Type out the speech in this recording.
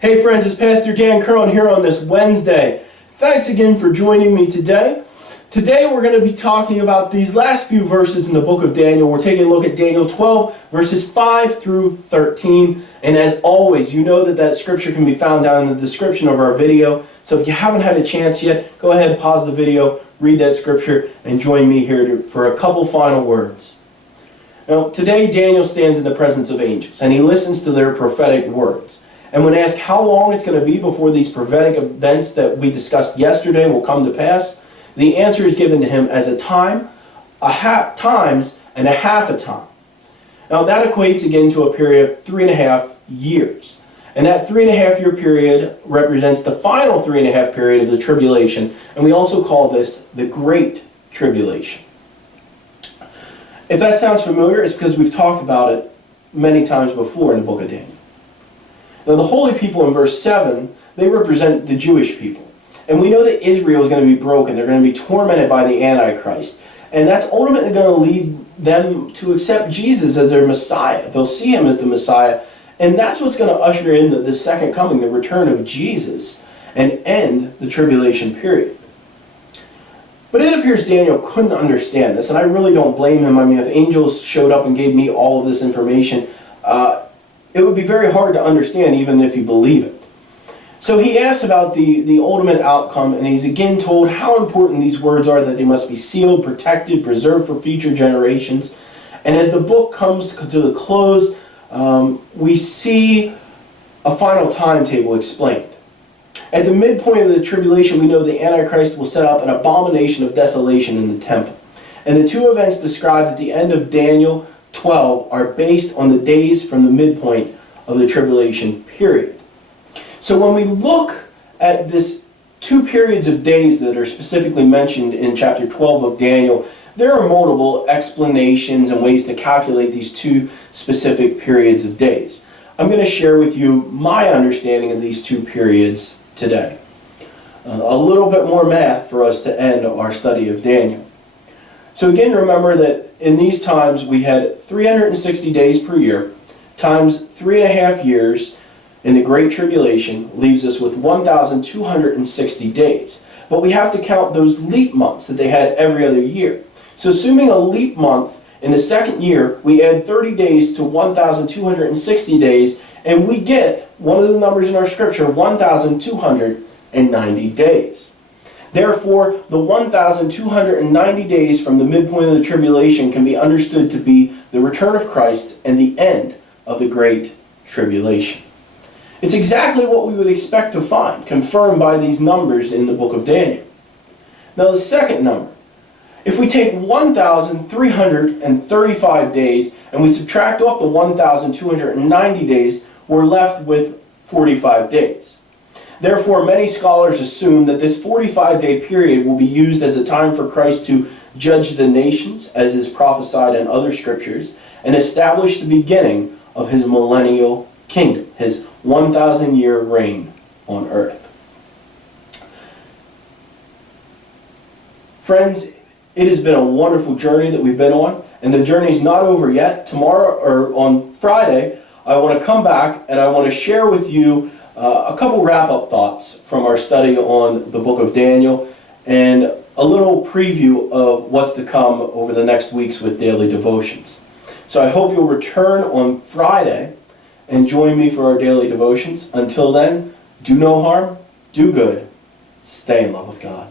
Hey friends, it's Pastor Dan Curran here on this Wednesday. Thanks again for joining me today. Today we're going to be talking about these last few verses in the book of Daniel. We're taking a look at Daniel 12, verses 5 through 13. And as always, you know that scripture can be found down in the description of our video. So if you haven't had a chance yet, go ahead and pause the video, read that scripture, and join me here for a couple final words. Now, today Daniel stands in the presence of angels, and he listens to their prophetic words. And when asked how long it's going to be before these prophetic events that we discussed yesterday will come to pass, the answer is given to him as a time, times, and a half a time. Now that equates again to a period of 3.5 years. And that 3.5 year period represents the final 3.5 period of the tribulation, and we also call this the Great Tribulation. If that sounds familiar, it's because we've talked about it many times before in the book of Daniel. Now the holy people in verse 7, they represent the Jewish people. And we know that Israel is going to be broken. They're going to be tormented by the Antichrist. And that's ultimately going to lead them to accept Jesus as their Messiah. They'll see him as the Messiah. And that's what's going to usher in the second coming, the return of Jesus, and end the tribulation period. But it appears Daniel couldn't understand this, and I really don't blame him. I mean, if angels showed up and gave me all of this information, it would be very hard to understand even if you believe it. So he asks about the ultimate outcome, and he's again told how important these words are, that they must be sealed, protected, preserved for future generations. And as the book comes to the close, we see a final timetable explained. At the midpoint of the tribulation, we know the Antichrist will set up an abomination of desolation in the temple. And the two events described at the end of Daniel 12 are based on the days from the midpoint of the tribulation period. So when we look at this two periods of days that are specifically mentioned in chapter 12 of Daniel, there are multiple explanations and ways to calculate these two specific periods of days. I'm going to share with you my understanding of these two periods today. A little bit more math for us to end our study of Daniel. So again, remember that in these times we had 360 days per year times 3.5 years in the Great Tribulation leaves us with 1,260 days. But we have to count those leap months that they had every other year. So assuming a leap month in the second year, we add 30 days to 1,260 days, and we get, one of the numbers in our scripture, 1,290 days. Therefore, the 1,290 days from the midpoint of the tribulation can be understood to be the return of Christ and the end of the Great Tribulation. It's exactly what we would expect to find, confirmed by these numbers in the book of Daniel. Now the second number, if we take 1,335 days and we subtract off the 1,290 days, we're left with 45 days. Therefore, many scholars assume that this 45-day period will be used as a time for Christ to judge the nations, as is prophesied in other scriptures, and establish the beginning of his millennial kingdom, his 1,000-year reign on earth. Friends, it has been a wonderful journey that we've been on, and the journey's not over yet. Tomorrow, or on Friday, I want to come back and I want to share with you a couple wrap-up thoughts from our study on the book of Daniel, and a little preview of what's to come over the next weeks with daily devotions. So I hope you'll return on Friday and join me for our daily devotions. Until then, do no harm, do good, stay in love with God.